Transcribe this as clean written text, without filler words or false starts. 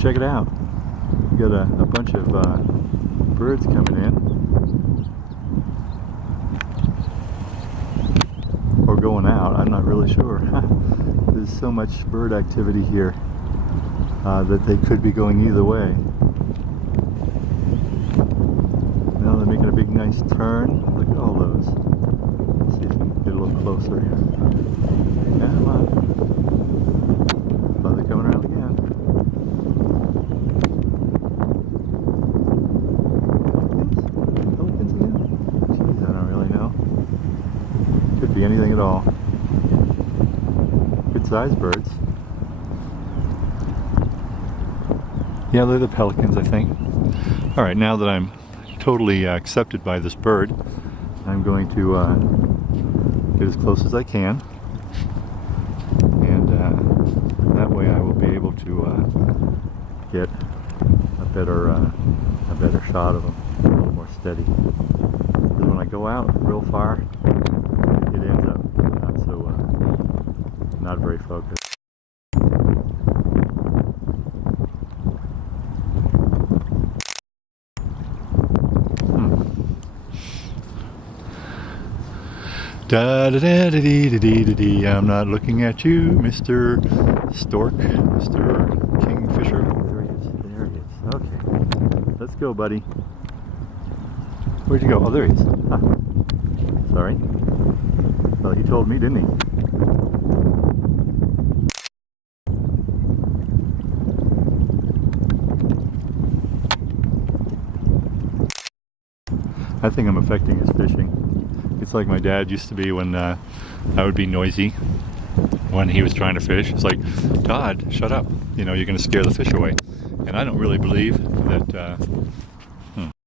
check it out. We got a bunch of birds coming in. Or going out, I'm not really sure. There's so much bird activity here that they could be going either way. Now they're making a big nice turn. Look at all those. Let's see if we can get a little closer here. Yeah, come on. Oh, they're coming around again. Pelicans again? Jeez, I don't really know. Could be anything at all. Good sized birds. Yeah, they're the pelicans, I think. Alright, now that I'm totally accepted by this bird, I'm going to get as close as I can. And that way I will be able to get a better shot of them, a little more steady. Because when I go out real far, it ends up not very focused. Da da da da dee da dee da dee. I'm not looking at you, Mr. Stork, Mr. Kingfisher. There he is. There he is. Okay. Let's go, buddy. Where'd you go? Oh, there he is. Huh. Sorry. Well, he told me, didn't he? I think I'm affecting his fishing. It's like my dad used to be when I would be noisy when he was trying to fish. It's like, Todd, shut up. You know, you're going to scare the fish away. And I don't really believe that